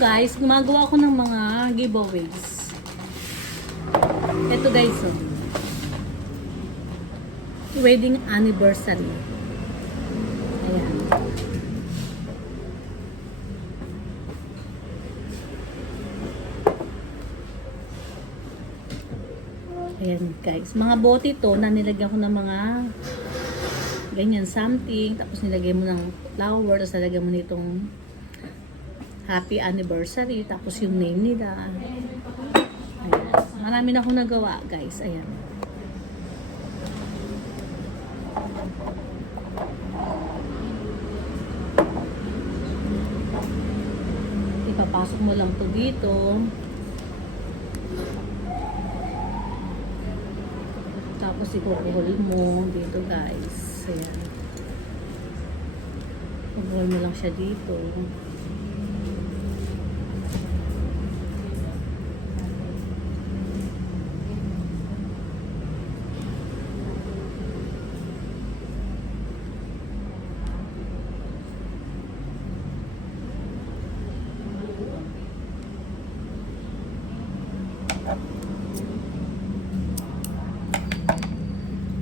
guys, gumagawa ako ng mga giveaways. Ito guys, oh. Wedding anniversary. Ayan. Ayan guys, mga bote to na nilagyan ko ng mga ganyan something, tapos nilagay mo ng flower, tapos nilagay mo nitong happy anniversary, tapos yung name nila. Ayan. Marami na akong nagawa guys. Ayan. Ipapasok mo lang to dito. Tapos ipupuhol mo dito guys. Ayan. Ipupuhol mo lang siya dito.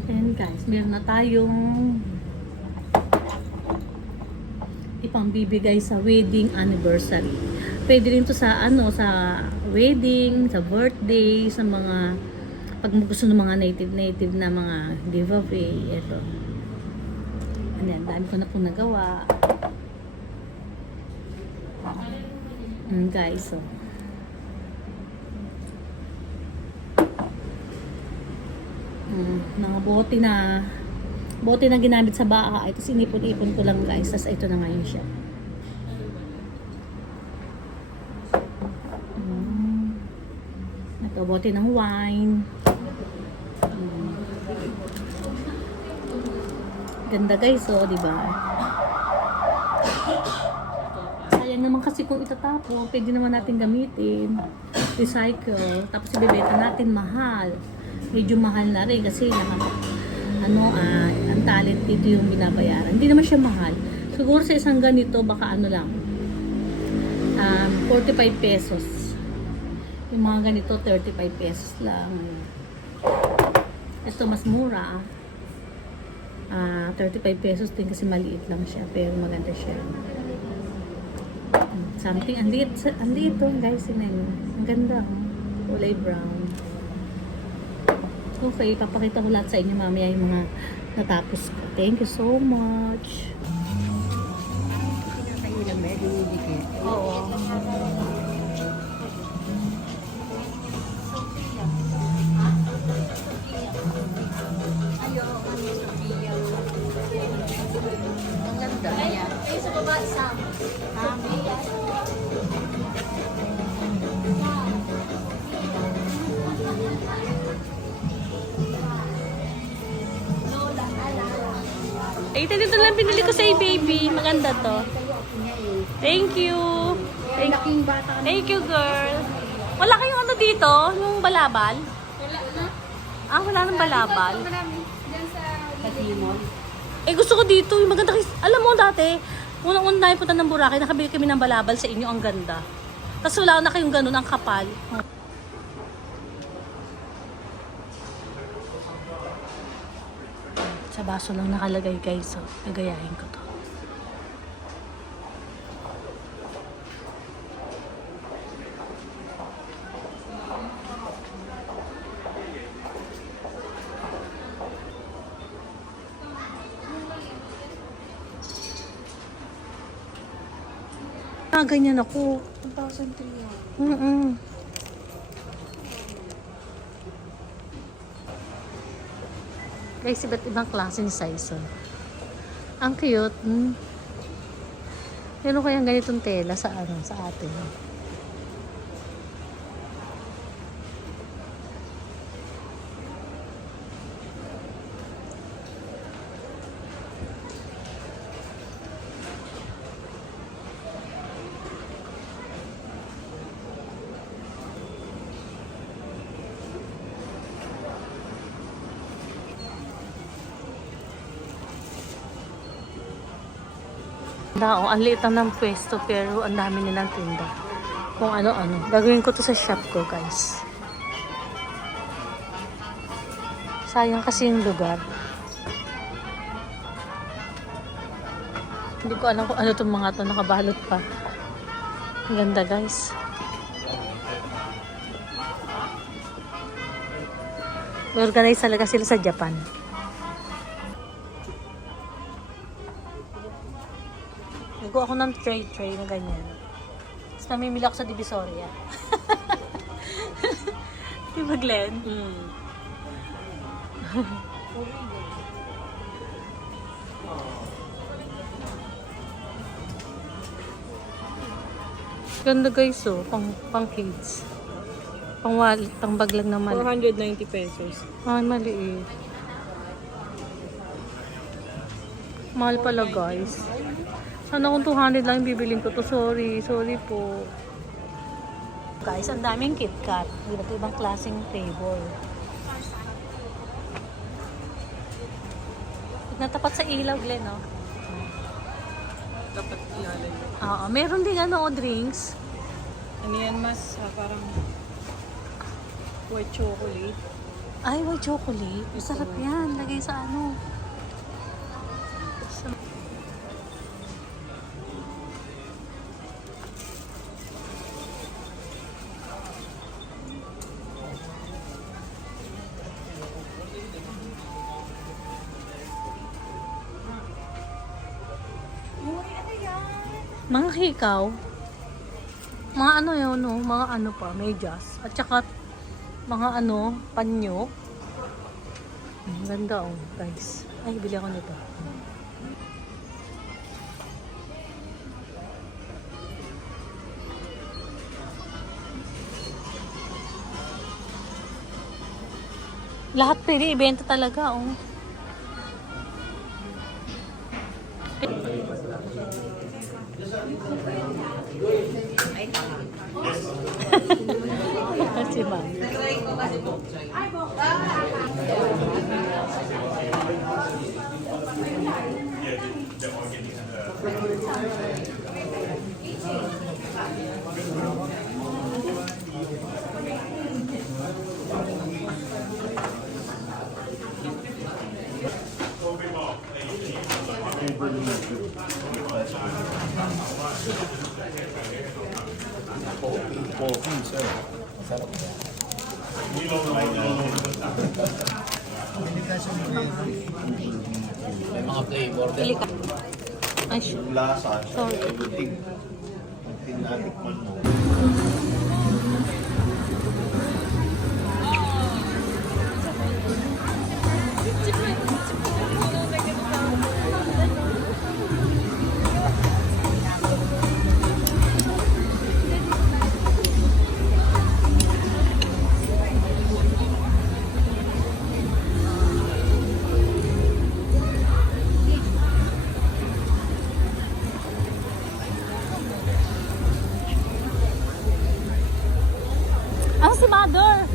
Ayan guys, meron na tayong ipambibigay sa wedding anniversary. Pwede rin to sa sa wedding, sa birthday, sa mga pag gusto ng mga native na mga giveaway. Ito. Ayan, dami ko na po nagawa. Guys, so mga bote na ginamit sa bahay. Tapos inipon-ipon ko lang guys. Tapos ito na ngayon siya. Ito, bote ng wine. Ganda guys, oh, di ba? Sayang naman kasi kung itatapon, pwede naman natin gamitin. Recycle. Tapos ibebenta natin mahal. Medyo mahal na rin kasi ang talent dito yung binabayaran. Hindi naman siya mahal. Siguro sa isang ganito baka lang 45 pesos. Yung mga ganito 35 pesos lang. Ito mas mura. 35 pesos din kasi maliit lang siya pero maganda siya. Something ang liit to guys, ang ganda. Kulay brown. Okay, papakita ko lahat sa inyo mamaya yung mga natapos ko. Thank you so much. Tayo lang ba? Dinidikit. Oo. Ang ganda niya. Ay, sa baba, Sam. Ito lang binili ko sa baby. Maganda to. Thank you. Laking bata. Thank you, girl. Wala kayong dito? Yung balabal? Wala nang balabal. Katimon. Gusto ko dito. Yung maganda. Alam mo dati, unang-una tayo punta ng Boracay, nakabili kami ng balabal sa inyo. Ang ganda. Tapos wala na kayong ganun, ang kapal. Sa baso lang nakalagay guys. So, nagayahin ko to. Ganyan ako. 1,300. Guys, iba't ibang klaseng size. Oh. Ang cute. Meron kayang ganitong tela sa atin. Ang liit lang ng pwesto pero ang dami nilang tinda. Kung ano-ano. Gagawin ko to sa shop ko, guys. Sayang kasi yung lugar. Hindi ko alam kung ano itong mga to. Nakabalot pa. Ang ganda, guys. Organize talaga sila sa Japan. Nagawa ako ng tray na ganyan. Tapos mamimili ako sa Divisoria. Diba, Glenn? Ganda, guys, oh. Pang kids. Pang wallet, pang bag lang na mali. 490 pesos. Ay, maliit. Mahal pala, guys. Sana kung 200 lang yung bibilin ko to. Sorry po. Guys, ang daming KitKat. Iba't ibang klaseng flavor. Natapat sa ilaw, Glenn, no? Dapat ilalay. Oo, meron din drinks. Ano yan, mas parang white chocolate. Ay, white chocolate. Masarap yan. Lagay sa ano. Mga hikaw. Mga ano yun, no? Mga ano pa, medyas. At saka, mga ano, panyo. Ang ganda, oh, guys. Ay, bili ako nito. Lahat pwede ibenta talaga, oh. Si Ma'am. May mga flavor Pili din. ka. Ay, shit. Yung lasa, Sorry. everything. Pag tinatikman mo. Ano si Mother?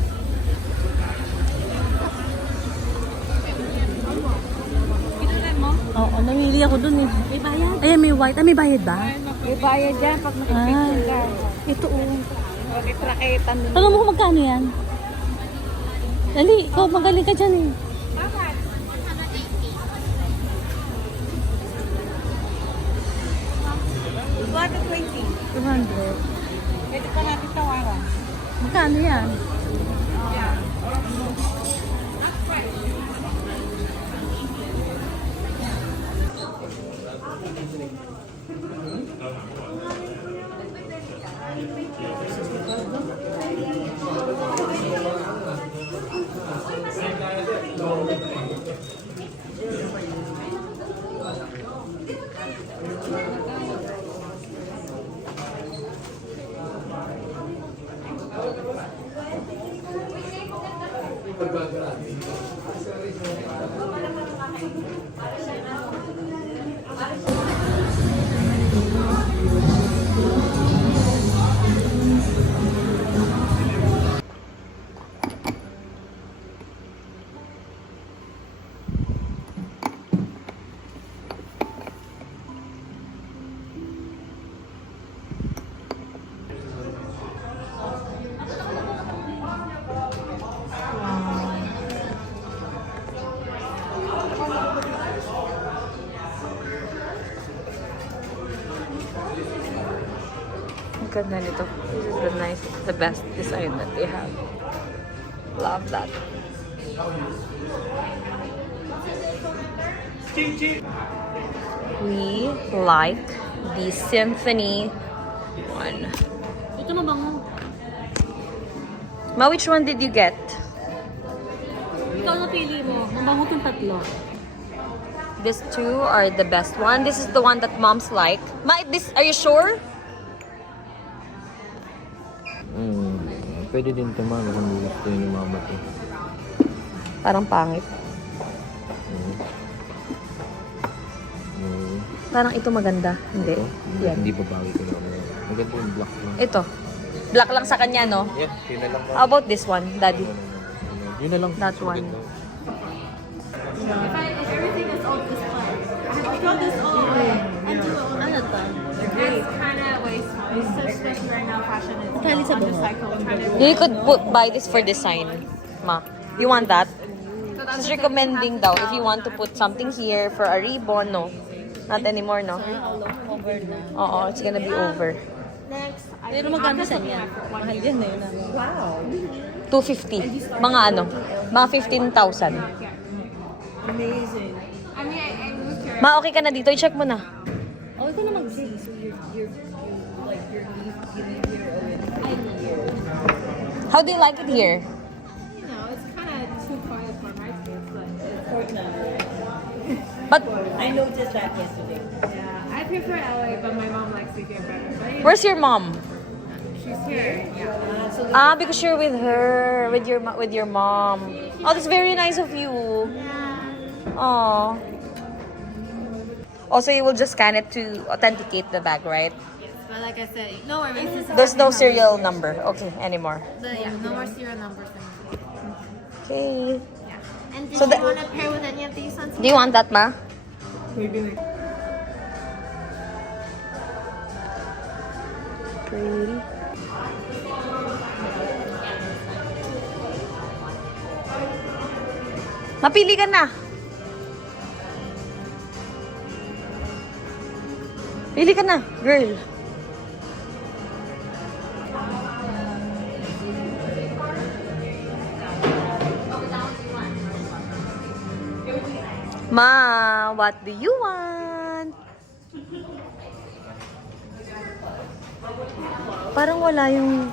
Oo, namili ako dun eh. May bayad. Ayan, may white. Ah, may bayad ba? May bayad dyan pag nakipicture ka. Ito oh. Bakit raketan mo? Tanong mo kung magkano yan? Dali, ikaw magaling ka dyan eh. Bakit 20? 200. Pwede pa natin tawaran. Magkano yan? Ganda nito. This is the best design that they have. Love that. We like the symphony one. Ito mabango. Ma, which one did you get? Ikaw na pili mo. Mabango itong tatlo. These two are the best one. This is the one that moms like. Ma, are you sure? Pwede din ito, ma'am, kung gusto yun yung mama to. Parang pangit. Parang ito maganda. Hindi. Yan. Hindi babawi ko lang. Maganda yung black lang. Ito. Black lang sa kanya, no? Yan, yun na lang. How about this one, Daddy? Yun na lang. That one. Maganda. Everything is old this one. I throw this all away. Ano to? It's kind of wasteful. It's so especially right now fashion is Tali sa on the bungo. cycle. Trying to You could buy this for design, Ma. You want that? She's recommending daw if you want to put something here for a ribbon, no. Not anymore, no? Over na. Oo, it's gonna be over. next. Pero magkano sa niyan? Mahal yan na yun. 250. Mga ano? Mga 15,000. Amazing. I mean, I moved here. Ma, okay ka na dito? I-check mo na. Oh, ikaw na mag-see. So you're like, you live here or I live here. How do you like it here? You know, it's kind of too quiet for my taste, but But I noticed that yesterday. yeah, I prefer LA, but my mom likes it here better. But where's your mom? she's here. Yeah. Ah, because you're with her, with your mom. Oh, that's very nice of you. Oh. Also, you will just scan it to authenticate the bag, right? But like I said, no worries. There's no serial number, okay, anymore. No more serial numbers anymore. Okay. Yeah. And did So you the- want to pair with any of these ones? Do you want that, Ma? Pretty. Mapili ka na. Pili ka na, girl. Ma, what do you want? Parang wala yung